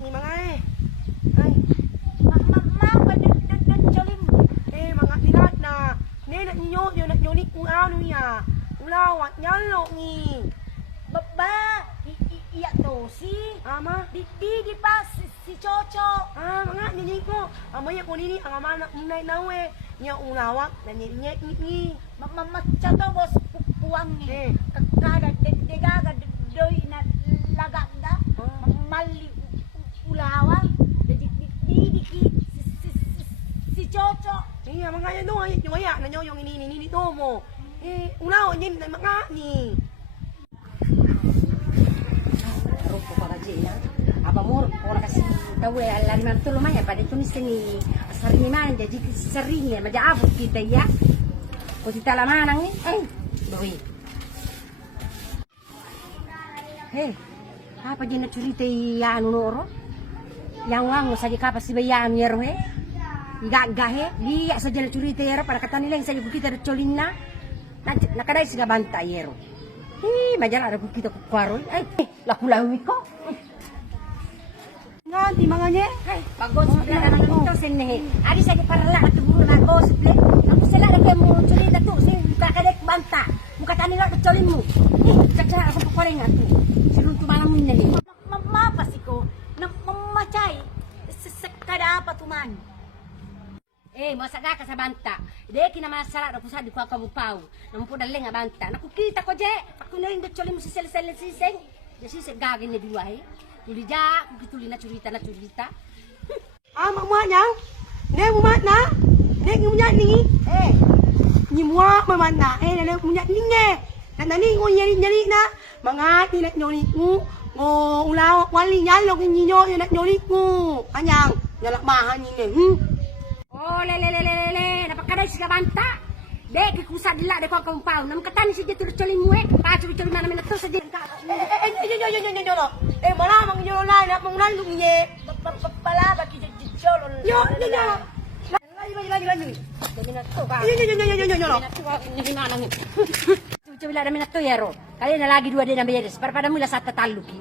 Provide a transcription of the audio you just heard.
ni mga Ay. Nagsalim. Mga nilat na. Nak ninyo, nak kung ano niya. Ulawat nyalo ni. Baba, iya to si. Ama. Di pa si Chocho. Mga nini ko. Amaya ko nini ang ama na unay nawe. Niya ulawat na ninyek ni. Machato bos puwang ni. Kagad degaga doy na laganda. Mali ulawang. Di si Chocho. Mga yan doon. Yung maya na nyo yung inini to mo. Ulawat niya na mga ni. Rupo para dia. Abamur orang kasih tahu lari mantu lumayan pada tunis ni sering mana jadi seringnya macam abut kita ya. Kau kita lama nang ni, beri. Hei, apa je nak cerita yang noro? Yang wang saja kapas si bayan ya rohe. Gagah dia saja nak cerita ya pada kata nilai saja kita colina. Nak kadai siga banta ya rohe. Majalah ada kita kuarol. Laku-lawi ko. Nga, di mga nye. Pagod sa pala ng ito sini. Adi sa para lang at tuburo na ako sa plate. Ako sila na mo chuli na to. Sin kakadek banta. Muka tani lang chulin mo. Tsaka ako pa rin ato. Sirun tumalang mo na ni. Mapasi ko na mamachay sa kada patuman. Masaga ka sa banta. Deki na masara na kusad ko ako mupaw. Nampo daling nga banta. Nakukita ko je. Ako na rin chulin mo si sel siseng. Kasi sa gagin na dua Tuli ja, tuli na curita. Mak niya. Ne mumat na. Ne mumat ni. Ni muat mamat na. Ne muat ni ne. Nani ko nyari na. Mga tinak nyori ko. Ngo ulaw wali nyalo kinyo nak nyori ko. Anyang nyalakmahan ni ne. Le. Napakaday siya banta. Dek kusad dila de ko kampaw. Nam katani si jetul cholin mo Pa curi mana mina to sa din. Malamang nyo na mangunan lumiye. Palaba ki jolo. Yo. Lagi. Coba lah mina to yero. Kali na lagi dua de na beres. Para pada mula sa tataluki.